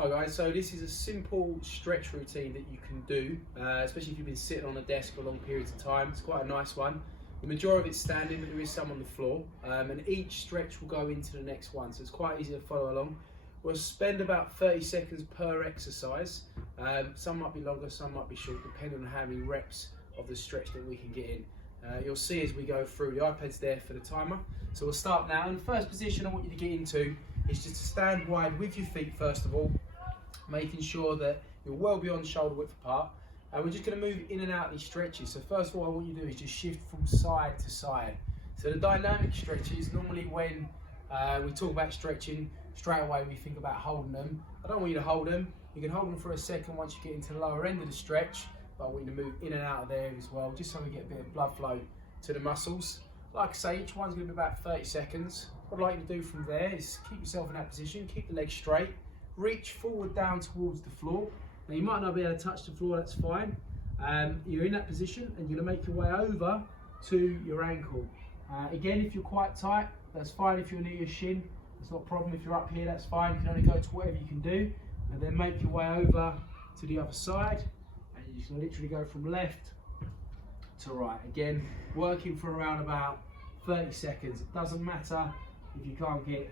Hi guys, so this is a simple stretch routine that you can do, especially if you've been sitting on a desk for long periods of time. It's quite a nice one. The majority of it's standing, but there is some on the floor, and each stretch will go into the next one, so it's quite easy to follow along. We'll spend about 30 seconds per exercise. Some might be longer, some might be short, depending on how many reps of the stretch that we can get in. You'll see as we go through, the iPad's there for the timer. So we'll start now, and the first position I want you to get into is just to stand wide with your feet first of all, making sure that you're well beyond shoulder width apart. And we're just going to move in and out of these stretches. So first of all, what you do is just shift from side to side. So the dynamic stretches, normally when we talk about stretching, straight away we think about holding them. I don't want you to hold them. You can hold them for a second once you get into the lower end of the stretch, but I want you to move in and out of there as well, just so we get a bit of blood flow to the muscles. Like I say, each one's going to be about 30 seconds. What I'd like you to do from there is keep yourself in that position, keep the legs straight, reach forward down towards the floor. Now you might not be able to touch the floor, that's fine. You're in that position and you're going to make your way over to your ankle. Again, if you're quite tight, that's fine. If you're near your shin, it's not a problem. If you're up here, that's fine. You can only go to whatever you can do, and then make your way over to the other side, and you just literally go from left to right. Again, working for around about 30 seconds. It doesn't matter if you can't get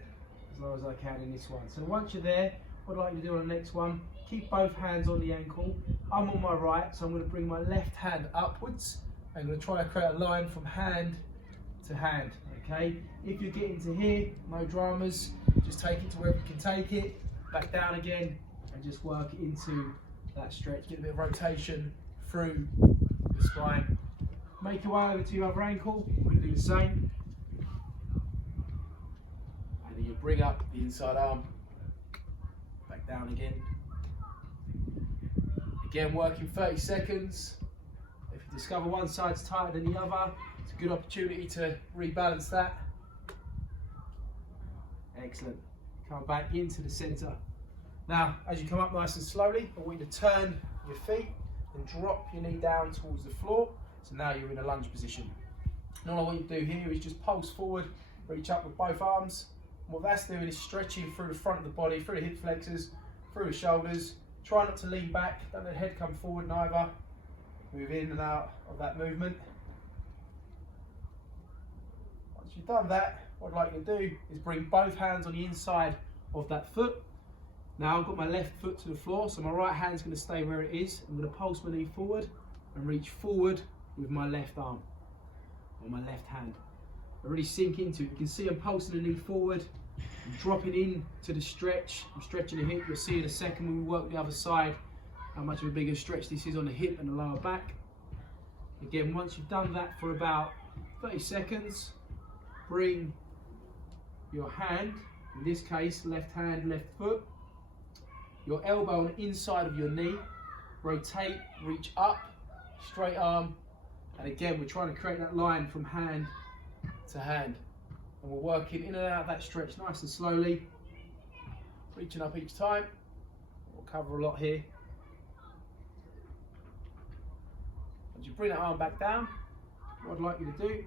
as low as I can in this one. So once you're there, what I'd like you to do on the next one, keep both hands on the ankle. I'm on my right, so I'm going to bring my left hand upwards. I'm going to try to create a line from hand to hand, okay? If you're getting to here, no dramas, just take it to wherever you can take it, back down again, and just work into that stretch. Get a bit of rotation through the spine. Make your way over to your other ankle, we're going to do the same. And then you bring up the inside arm, back down again. Again, working 30 seconds. If you discover one side's tighter than the other, it's a good opportunity to rebalance that. Excellent. Come back into the center. Now, as you come up nice and slowly, I want you to turn your feet and drop your knee down towards the floor. So now you're in a lunge position. And all I want you to do here is just pulse forward, reach up with both arms. And what that's doing is stretching through the front of the body, through the hip flexors, through the shoulders. Try not to lean back, don't let the head come forward neither. Move in and out of that movement. Once you've done that, what I'd like you to do is bring both hands on the inside of that foot. Now I've got my left foot to the floor, so my right hand's going to stay where it is. I'm going to pulse my knee forward and reach forward with my left arm, or my left hand. I really sink into it. You can see I'm pulsing the knee forward, I'm dropping in to the stretch, I'm stretching the hip. You'll see in a second when we work the other side how much of a bigger stretch this is on the hip and the lower back. Again, once you've done that for about 30 seconds, bring your hand, in this case left hand, left foot, your elbow on the inside of your knee, rotate, reach up, straight arm, and again we're trying to create that line from hand to hand. And we're working in and out of that stretch nice and slowly, reaching up each time. We'll cover a lot here. As you bring that arm back down, what I'd like you to do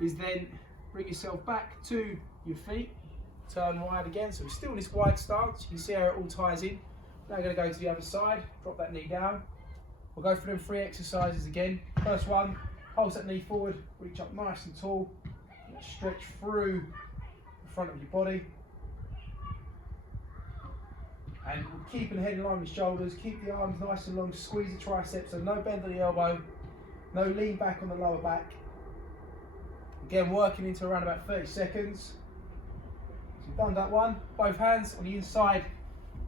is then bring yourself back to your feet, turn wide again. So we're still in this wide stance. You can see how it all ties in. Now we're going to go to the other side, drop that knee down. We'll go through them 3 exercises again. First one, pulse that knee forward, reach up nice and tall, and stretch through the front of your body. And keeping the head in line with shoulders, keep the arms nice and long, squeeze the triceps, so no bend on the elbow, no lean back on the lower back. Again, working into around about 30 seconds. So you've done that one, both hands on the inside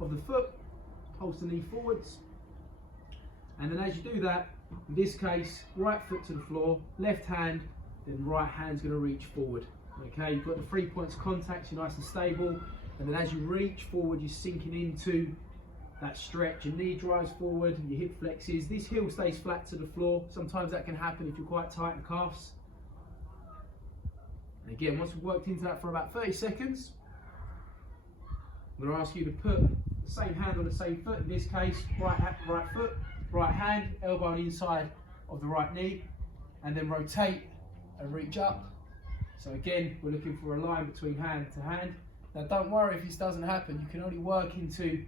of the foot, pulse the knee forwards. And then as you do that, in this case, right foot to the floor, left hand, then right hand's going to reach forward. Okay, you've got the 3 points of contact, you're nice and stable. And then as you reach forward, you're sinking into that stretch. Your knee drives forward, your hip flexes. This heel stays flat to the floor. Sometimes that can happen if you're quite tight in the calves. And again, once we've worked into that for about 30 seconds, I'm going to ask you to put the same hand on the same foot. In this case, right foot, right hand, elbow on the inside of the right knee, and then rotate and reach up. So again, we're looking for a line between hand to hand. Now don't worry if this doesn't happen, you can only work into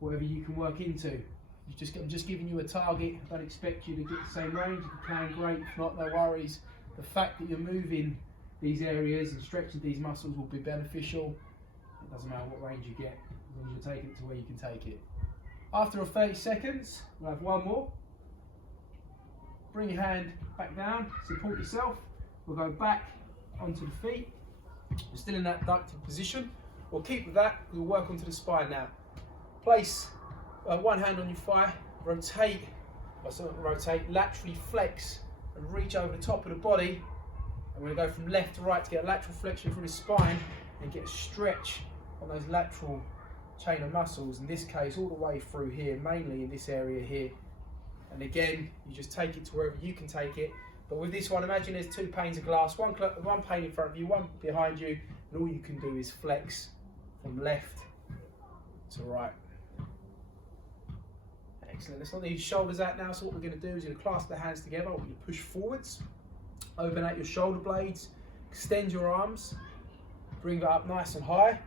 whatever you can work into. I'm just giving you a target. I don't expect you to get the same range. If you can, great. If not, no worries. The fact that you're moving these areas and stretching these muscles will be beneficial. It doesn't matter what range you get, as long as you're taking it to where you can take it. After 30 seconds, we'll have one more. Bring your hand back down, support yourself. We'll go back onto the feet. We're still in that abducted position. We'll keep with that, we'll work onto the spine now. Place one hand on your thigh, rotate, laterally flex and reach over the top of the body. And we're going to go from left to right to get a lateral flexion through the spine and get a stretch on those lateral chain of muscles, in this case all the way through here, mainly in this area here. And again, you just take it to wherever you can take it. But with this one, imagine there's two panes of glass, one pane in front of you, one behind you, and all you can do is flex from left to right. Excellent. Let's not leave your shoulders out now. So what we're going to do is you're going to clasp the hands together. I want you to push forwards, open out your shoulder blades, extend your arms, bring that up nice and high.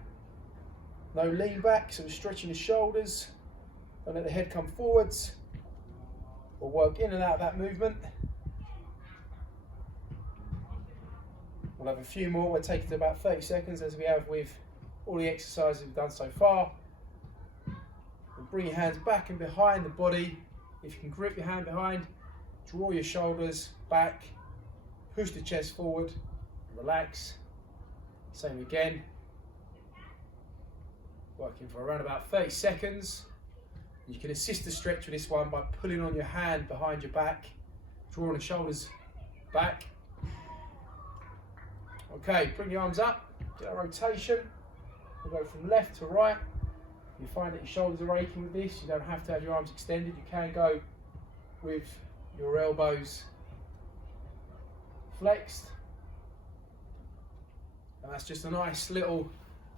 No lean back, so we're stretching the shoulders. Don't let the head come forwards. We'll work in and out of that movement. We'll have a few more. We'll take it to about 30 seconds as we have with all the exercises we've done so far. We'll bring your hands back and behind the body. If you can grip your hand behind, draw your shoulders back, push the chest forward, relax. Same again. Working for around about 30 seconds. You can assist the stretch with this one by pulling on your hand behind your back, drawing the shoulders back. Okay, bring your arms up, get a rotation. We'll go from left to right. If you find that your shoulders are aching with this, you don't have to have your arms extended. You can go with your elbows flexed. And that's just a nice little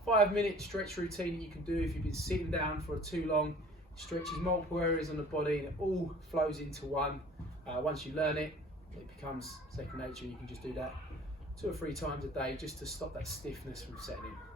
5-minute stretch routine that you can do if you've been sitting down for too long. Stretches multiple areas on the body and it all flows into one. Once you learn it, it becomes second nature. You can just do that 2 or 3 times a day just to stop that stiffness from setting in.